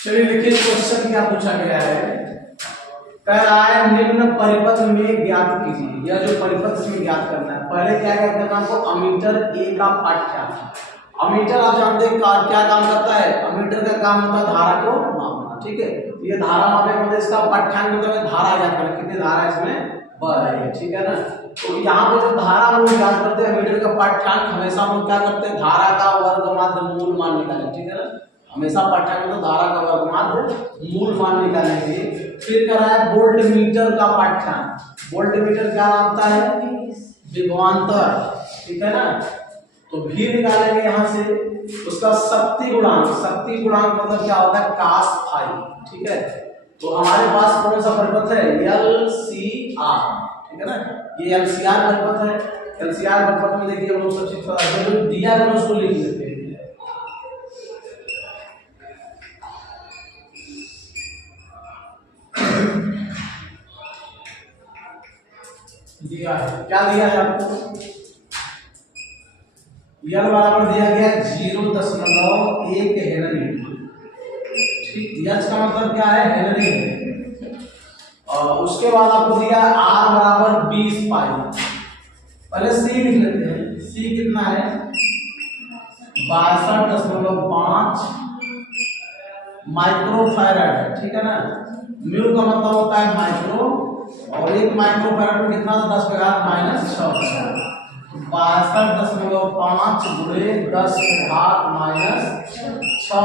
चलिए देखिए क्वेश्चन क्या पूछा गया है। कह रहा है निम्न परिपथ में ज्ञात कीजिए। यह जो परिपथ में ज्ञात करना है, पहले क्या करना है आपको अमीटर ए का पाठ्यांक। अमीटर आप जानते हैं क्या काम करता है। अमीटर का काम होता है धारा को मापना, ठीक है। ये धारा मापने का मतलब इसका पाठ्यांक मतलब धारा ज्ञात करना, कितनी धारा इसमें बह रही है, ठीक है ना। तो यहाँ पे जो धारा हम लोग ज्ञात करते हैं अमीटर का पाठ्यांक, हमेशा हम लोग क्या करते हैं धारा का वर्ग माध्य मूल मान निकालें, ठीक है ना। हमेशा पाठ्यांक में तो धारा का वर्ग माध्य मूल मान निकालेंगे। फिर कह रहा है वोल्ट मीटर का पाठ्यांक। वोल्ट मीटर क्या नामता है, विभवांतर, ठीक है ना। तो भी निकालेंगे यहाँ से। उसका शक्ति गुणांक, शक्ति गुणांक मतलब क्या होता है cos फाई, ठीक है। तो हमारे पास कौन सा परिपथ है, LCR, ठीक है ना। ये LCR परिपथ है। LCR परिपथ में देखिए हम लोग सब चीज पता है, जो दिया है उसको लिख लेते हैं। दिया है, क्या दिया है आपको, यल बराबर दिया गया 0.1 हेनरी, ठीक। एच का मतलब क्या है, हेनरी। और उसके बाद आपको दिया आर बराबर 20 पाई। पहले सी लिख लेते हैं। सी कितना है, 62.5 माइक्रोफैराड है, ठीक है ना। म्यू का मतलब होता है माइक्रो, और एक माइक्रोफैराड में कितना था, 10⁻⁻⁶। 62.5 गुणे 10⁻⁻⁶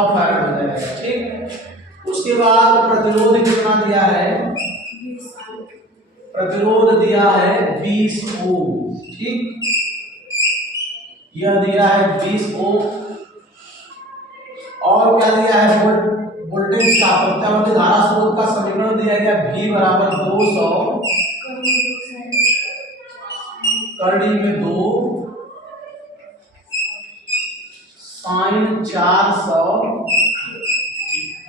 फैराड हो जाएगा, ठीक। उसके बाद प्रतिरोध कितना दिया है, प्रतिरोध दिया है 20 ओम, ठीक। यह दिया है 20 ओम। और क्या दिया है, वोल्टेज का प्रत्यावर्ती धारा स्रोत का समीकरण दिया गया V बराबर 200 करड़ी में 2 साइन 400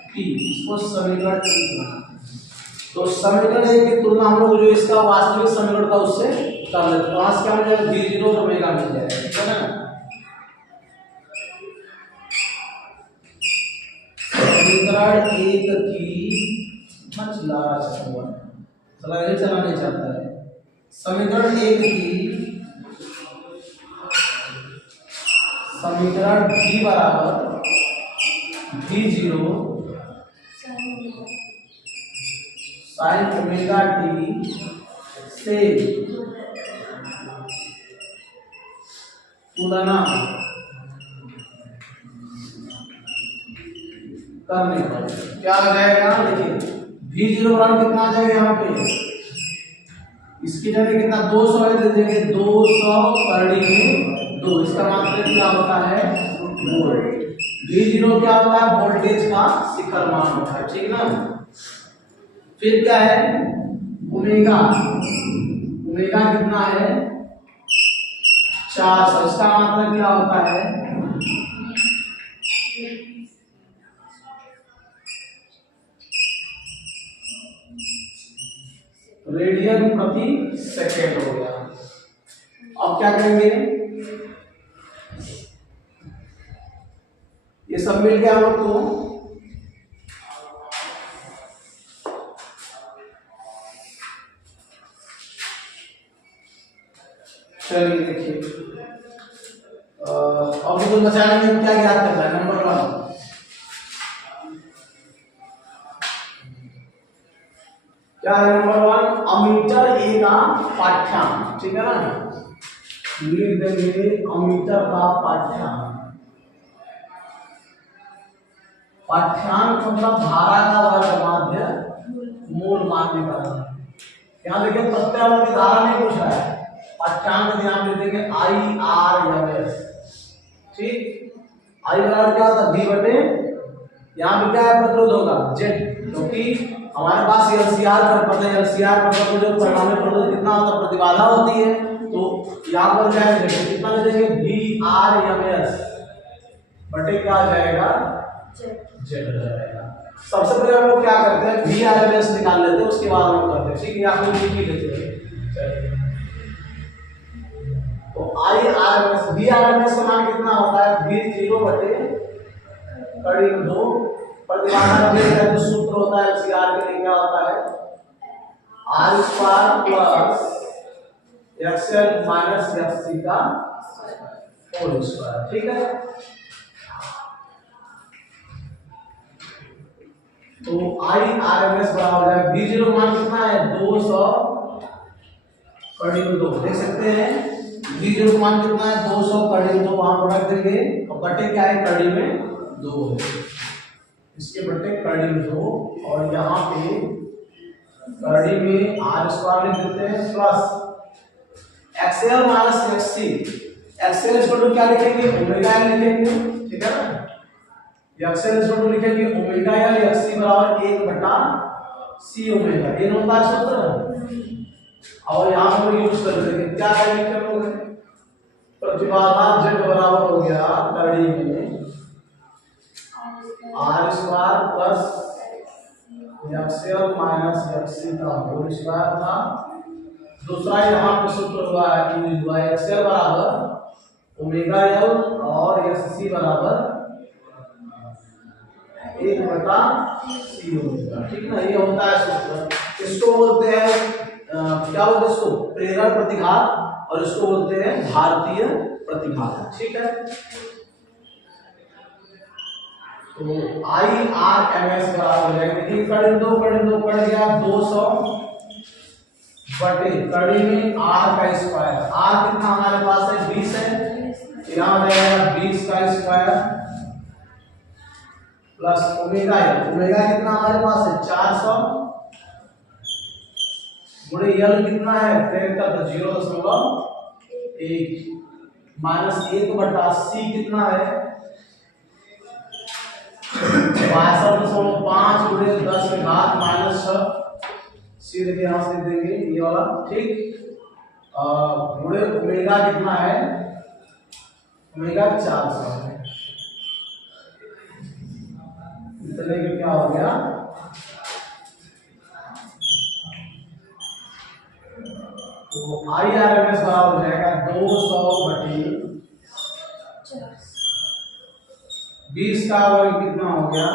t। इसको समीकरण 1 बना। तो समीकरण 1 की तुलना हम लोग जो इसका वास्तविक समीकरण था उससे कर लेते हैं। तो आज क्या मिल जाएगा, V0 ओमेगा मिल जाएगा, ठीक है ना। समीकरण 1 की चला नहीं चाहता है। समीकरण 1 की समीकरण V बराबर V0 साइन ओमेगा टी से तुलना करने पर क्या आ जाएगा, देखिए V0 बराबर कितना आ जाएगा, यहाँ पे इसकी जगह कितना 200 है, दे देंगे 200 करड़ी में 2। इसका मतलब क्या होता है, वोल्ट। V0 क्या होता है, वोल्टेज का शिखर मान होता है, ठीक ना। फिर क्या है, ओमेगा। ओमेगा कितना है, 400। इसका मतलब क्या होता है, रेडियन प्रति सेकेंड हो गया। अब क्या करेंगे, ये सब मिल गया हम लोग को। चलिए देखिए अब तो बचाने में क्या याद करना है, नंबर 1 क्या है, नंबर 1 अमीटर ए का पाठ्यांक, ठीक है ना। लिख देंगे अमीटर का पाठ्यांक। पाठ्यांक मतलब धारा का वर्ग माध्य मूल मान निकालना। यहाँ देखिए प्रत्यावर्ती धारा नहीं पूछ रहा है, पाठ्यांक ध्यान लिख देंगे IRMS, ठीक। आई बराबर क्या होता है, V बटे, यहाँ पे क्या है, प्रतिरोध होगा Z, क्योंकि हमारे पास LCR परिपथ है। LCR परिपथ में जो परिणामी प्रतिरोध कितना होता है, प्रतिबाधा होती है। तो यहाँ पर क्या है, कितना ले देंगे, VRMS बटे क्या आ जाएगा, Z हो जाएगा। सबसे पहले हम लोग क्या करते हैं, VRMS निकाल लेते हैं, उसके बाद हम लोग करते हैं, ठीक है। यहाँ पे लिख लेते हैं। तो VRMS का मान कितना होता है, V0 बटे कड़ी में 2 प्रतिबाधा का जो सूत्र होता है सीआर के लिए क्या होता है R square plus XL minus XC का होल स्क्वायर। ठीक है, तो आई आर एम एस बराबर है बी जीरो मान कितना है 200 कड़ी 2 देख सकते हैं बी जीरो मान कितना है 200 कड़ी 2 वहां पर रख देंगे और बटे क्या है कड़ी में 2 है इसके बटे कड़ी में 2 और यहाँ पे कड़ी में आर स्क्वायर लिख देते हैं plus XL minus XC XL equal to क्या लिखेंगे ओमेगा एल लिखेंगे। ठीक है ना, एक्सएल इक्वल टू लिखेंगे ओमेगा एल एक्ससी बराबर 1/c ओमेगा ये होता है सूत्र और यहां पर यूज कर देंगे क्या है करोगे प्रतिबाधा z बराबर हो गया कड़ी में r square plus XL minus एक्ससी का होल स्क्वायर था। दूसरा यहाँ पे सूत्र हुआ है कि हुआ एक्सएल बराबर ओमेगा एल और एक्ससी बराबर 1/c ओमेगा। ठीक ना, ये होता है सूत्र। इसको बोलते हैं क्या बोलते हैं इसको प्रेरण प्रतिघात और इसको बोलते हैं भारतीय प्रतिघात। ठीक है, तो आई आर एम एस बराबर हो जाएगा देखिए कड़ी दो पड़ गया 200 बटे कड़ी में आर का स्क्वायर आर कितना हमारे पास है 20 है यहाँ हो जाएगा 20 का स्क्वायर प्लस ओमेगा कितना हमारे पास है 400 गुणे यल कितना है 0.1 माइनस 1/c कितना है 62.5 गुणे 10 के घात -6 सीधे यहां से देंगे ये वाला। ठीक, गुणे ओमेगा कितना है ओमेगा 400 है इतने के क्या हो गया तो आई आर एम एस बराबर हो जाएगा 200 बटे 20 का वर्ग कितना हो गया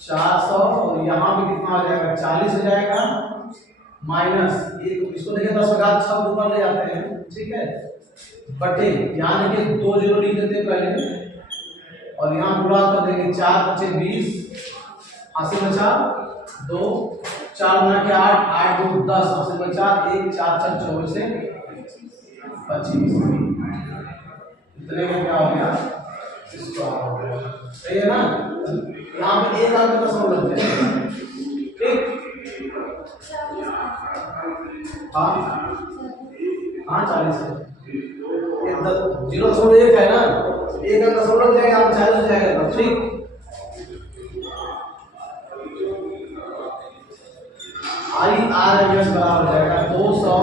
400 और यहाँ पे कितना आ जाएगा 40 हो जाएगा माइनस एक इसको देखिए 10 का घात 6 ऊपर ले जाते हैं। ठीक है, बटे यहाँ देखिए 2 जीरो लिख देते पहले और यहाँ गुणा कर देंगे 4 बचे 20 80 बचा 2 4 गुना के 8 8 2 10 80 बचा 1 4 4 24 से 25 इतने का क्या हो गया सही है ना। यहाँ पे एक आगे दशमलव लगते हैं। ठीक, हाँ हाँ 40 है 0.1 है ना एक का दशमलव जाएगा आप 40 हो जाएगा। ठीक, आई आर एम एस बराबर हो जाएगा 200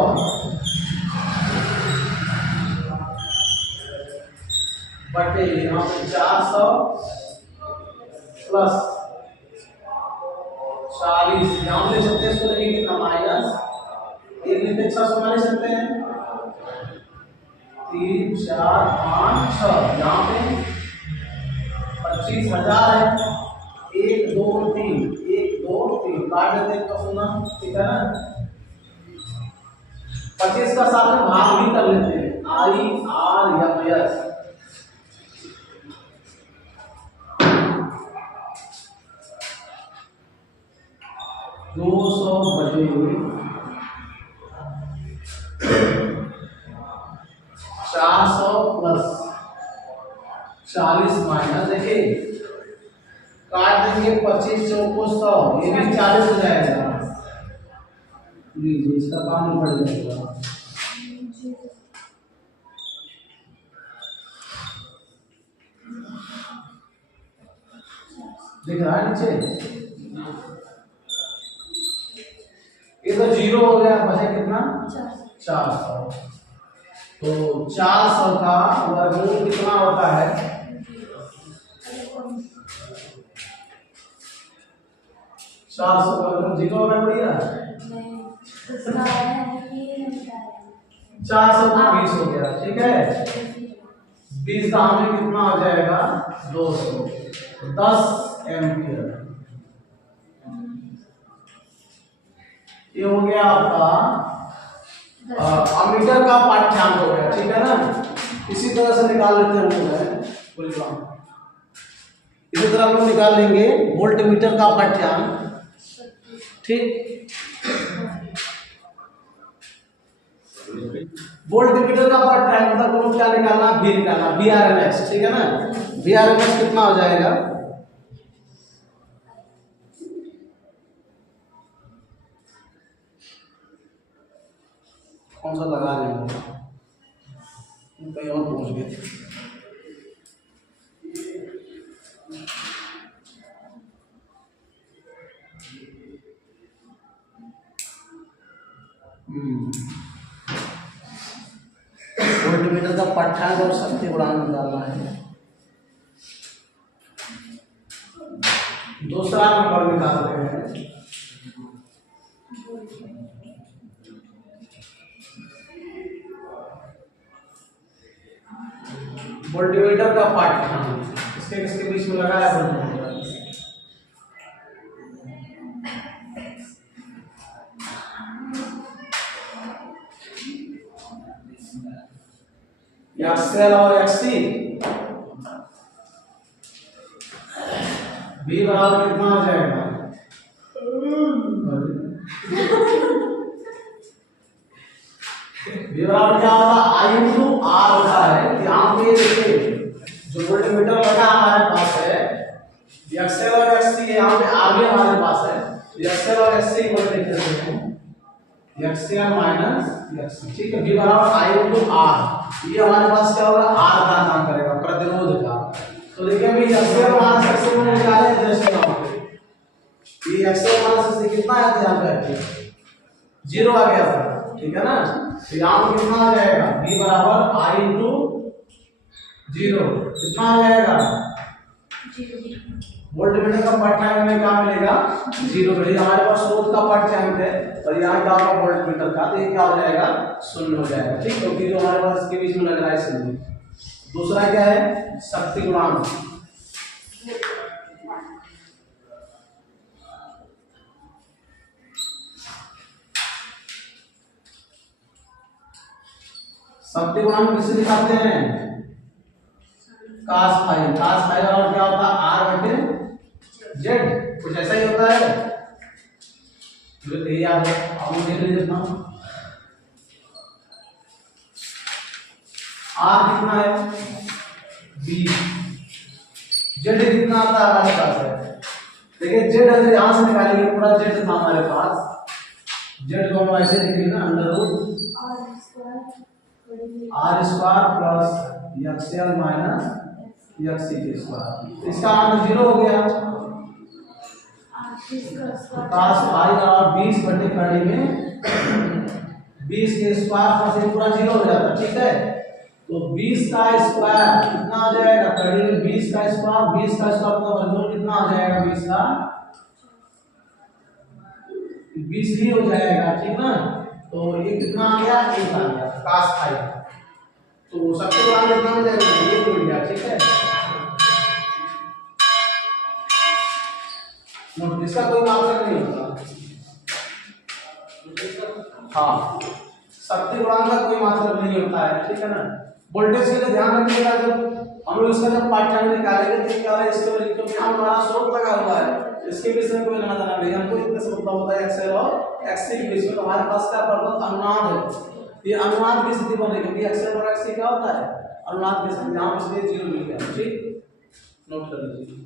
बटे यहाँ पे 400 प्लस 40 यहाँ ले सकते हैं इसको लेंगे कितना माइनस 1 लिखते 600 मान सकते हैं 3 4 5 6 यहाँ पे 25,000 है 1 2 3 1 2 3 काट देते हैं तो सुना। ठीक है ना, 25 का साथ में भाग भी कर लेते हैं आई आर एम एस 200 बटे 400 प्लस 40 माइनस देखिए काट देंगे 25 चौको 100 ये भी 40 हो जाएगा। लीजिए इसका काम पड़ जाएगा दिख रहा है नीचे ये तो 0 हो गया बचा कितना 400 तो 400 का वर्गमूल कितना होता है 400 वर्गमूल 0 होना बढ़िया 400 का 20 हो गया। ठीक है, 20 का हमें कितना हो जाएगा 200 10 एम्पियर। ये हो गया आपका अमीटर का पाठ्यांक हो गया, ठीक है ना। इसी तरह से निकाल लेते हैं हम लोग, इसी तरह हम लोग निकाल लेंगे वोल्ट मीटर का पाठ्यांक, ठीक। वोल्ट मीटर का पाठ्यांक मतलब हम लोग क्या निकालना, वी निकालना, VRMS, ठीक है ना। VRMS कितना हो जाएगा, कौन सा लगा देंगे, कहीं और पहुंच गए थे। वोल्टमीटर का पाठ्यांक और शक्ति गुणांक निकालना है। दूसरा नंबर निकालते हैं, वोल्टमीटर का पाठ्यांक, इसके बीच में लगा है वोल्टमीटर, एक्सएल और एक्ससी, बी बराबर कितना हो जाएगा, बी बराबर क्या होगा, आई इंटू आर होता है। यहाँ पे देखिए जो वोल्टमीटर लगा हमारे पास है, एक्सएल और एक्ससी, यहाँ पे आर भी हमारे पास है। एक्सएल और एक्ससी को लिख देते हैं एक्सएल माइनस एक्ससी, ठीक है। बी बराबर आई इंटू आर, ये हमारे पास क्या होगा, आर का काम करेगा, प्रतिरोध का। तो देखिए अभी एक्सएल माइनस एक्ससी को निकाले जस्ट यहाँ पे, ये एक्सएल माइनस एक्ससी कितना आया था, यहाँ पे 0 आ गया था, ठीक है ना। तो यहाँ पे कितना आ जाएगा, बी बराबर आई इंटू 0, कितना आ जाएगा, वोल्टमीटर का पाठ्यांक में क्या मिलेगा, 0 मिलेगा। हमारे पास स्रोत का पाठ्यांक है और यहाँ क्या होगा वोल्टमीटर का, तो ये क्या हो जाएगा, 0 हो जाएगा, ठीक। क्योंकि जो हमारे पास इसके बीच में लग रहा है इसलिए। दूसरा क्या है, शक्ति गुणांक, शक्ति गुणांक किससे दिखाते हैं, cos फाई, cos फाई और क्या होता है, आर बटे जेड, कुछ ऐसा ही होता है, मुझे यही याद है, अब मैं देख लेता हूं। आर कितना है 20, जेड कितना आता है हमारे पास है, देखिए जेड अगर यहां से निकालेंगे, पूरा जेड था हमारे पास, जेड को हम ऐसे लिखेंगे ना, under root R square plus XL minus XC के स्क्वायर, इसका मान 0 हो गया। cos फाई और 20 बटे कड़ी में 20 के स्क्वायर पर से पूरा 0 हो जाता है, ठीक है। तो 20 का स्क्वायर कितना आ जाएगा, कड़ी में 20 का स्क्वायर, 20 का स्क्वायर का वर्गमूल कितना आ जाएगा, 20 का 20 ही हो जाएगा, ठीक ना। तो ये कितना आ गया, 1 आ गया cos फाई, तो सबसे बड़ा कितना हो जाएगा, 1 मिल गया, ठीक है। नोट, इसका कोई मात्रक नहीं होता, हाँ, शक्ति गुणांक का कोई मात्रक नहीं होता है, ठीक है ना। वोल्टेज के लिए ध्यान रखिएगा, जब हम लोग इसका जब पाठ्यांक निकालेंगे तो क्या है, इसके ऊपर क्योंकि हमारा स्रोत लगा हुआ है, इसके बीच में कोई लेना देना नहीं, हमको इतने से मतलब होता है एक्सएल और एक्ससी के बीच में। तो हमारे पास क्या प्रबल अनुनाद है, ये अनुनाद की स्थिति बनेगी, क्योंकि एक्सएल और एक्ससी क्या होता है, अनुनाद की स्थिति, यहाँ पे 0 मिल गया, ठीक। नोट कर लीजिए।